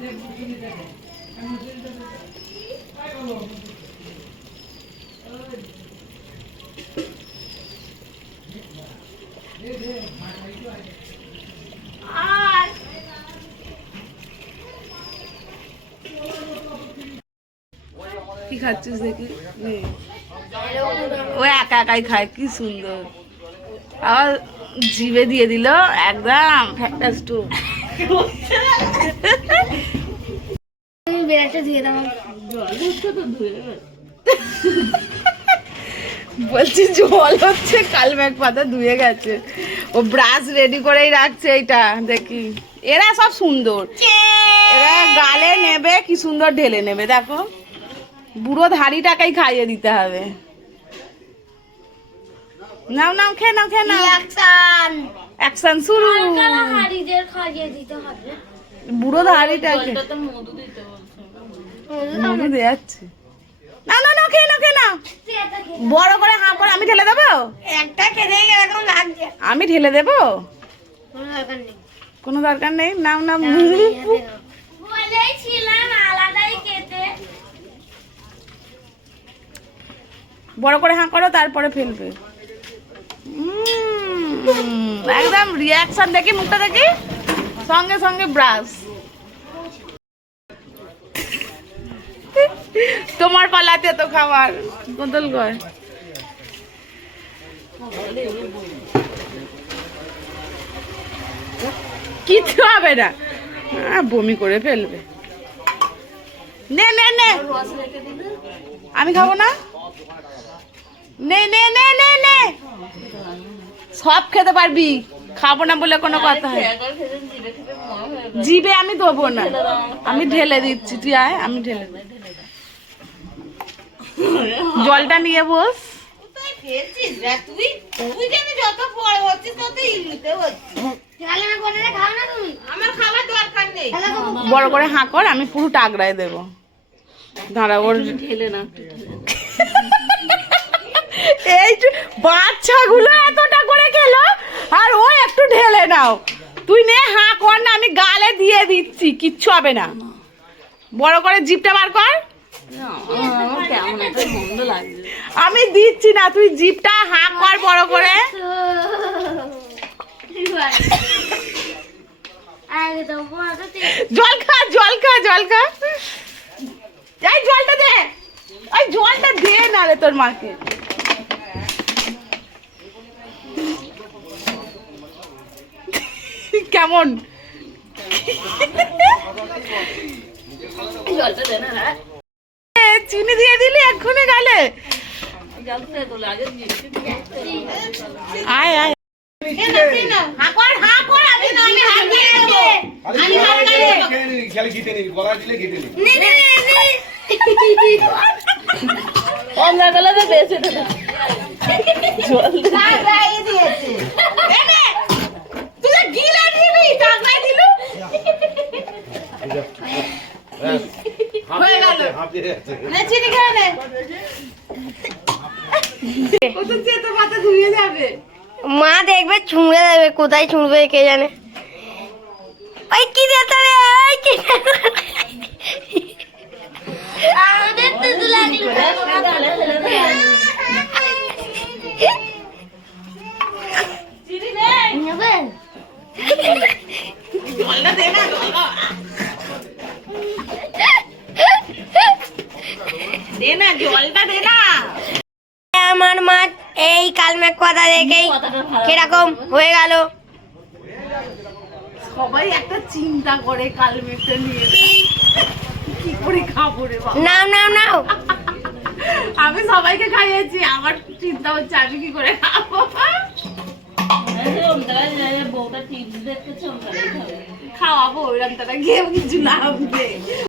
কি খাচ্ছিস দেখি? ও একা একাই খায় কি সুন্দর। আবার জিভে দিয়ে দিল একদম ফ্যাক্টাস টু বলছি, জল হচ্ছে কালমেঘ পাতা ধুয়ে গেছে। ও ব্রাশ রেডি করেই রাখছে এইটা, দেখি। এরা সব সুন্দর। এরা গালে নেবে, কি সুন্দর ঢেলে নেবে, দেখো। বুড়ো ধাড়িটাকেই খাইয়ে দিতে হবে। নাও নাও, খেয়ে নাও খেয়ে নাও। অ্যাকশন শুরু হাড়িদের খাইয়ে দিতে হবে। বুড়ো ধাড়িটাকে মনে দেয়াচ্ছে না না না খেয়ে খেয়ে নাও। বড় করে হাঁ করে আমি ঢেলে দেবো? একটা খেতে এরকম লাগছে। আমি ঢেলে দেবো? কোনো দরকার নেই। কোনো দরকার নেই? নাও না বলেছিলাম আলাদাই খেতে। বড় করে হাঁ করো তারপরে ফেলবে। একদম রিয়াকশন দেখি, মুখটা দেখি। সঙ্গে সঙ্গে ব্রাশ তোমার পালাতে তো খাবার। বদল কর কিচ্ছু হবে না। বমি করে ফেলবে। নে নে নে। আমি খাব না? নে নে নে নে নে। সব খেতে পারবি। খাব না বলে কোনো কথা হয় জিবে আমি দেবো না। আমি ঢেলে দিচ্ছি। তুই আয় আমি ঢেলে জলটা নিয়ে বস। বড় করে হাঁ কর আমি পুরো টাকরায় দেবো। দাঁড়া ওর ঢেলে না এই বাচ্চাগুলো খেলো আর ও একটু ঢেলে নাও। তুই নে, হাঁ কর না, আমি গালে দিয়ে দিচ্ছি, কিচ্ছু হবে না। বড় করে জিপটা বার কর। আমি দিচ্ছি না, তুই জিপটা, হাঁ কর বড় করে। জল খা জল খা জল খা। এই জলটা দে ওই জলটা দে না রে তোর মাকে। কেমন চিনি দিয়ে দিলি এক্ষুনি গালে আয় আয় দেবো। আমি হাত দিয়ে দেবো। খেলে ঘিটে নিবি গলায় দিলে ঘিটে নিবি এনে, তুই যে গিলে নিবি, টাকলায় দিলু। হয়ে গেল। হাত দিয়ে যাচ্ছে নে, চিনি খেয়ে নে। ও তো চেতো পাতা ধুয়ে যাবে মা দেখবে ছুঁড়ে দেবে কোথায় ছুঁড়বে কে জানে। ওই কি দিতে রে ওই কি আমাদের তো দুলানি নেবেন জলটা দে না জলটা। দে না জলটা দে না। আমার মা এই কালমেঘ কথা দেখেই কীরকম হয়ে গেল। সবাই একটা চিন্তা করে কাল মেঘটা নিয়ে কি করে খাব রে নাও নাও নাও। আমি সবাইকে খাইয়েছি আমার চিন্তা হচ্ছে আমি কি করে খাব? খাওয়াবো ওইরকম তারা গিয়ে কিছু লাভ নেই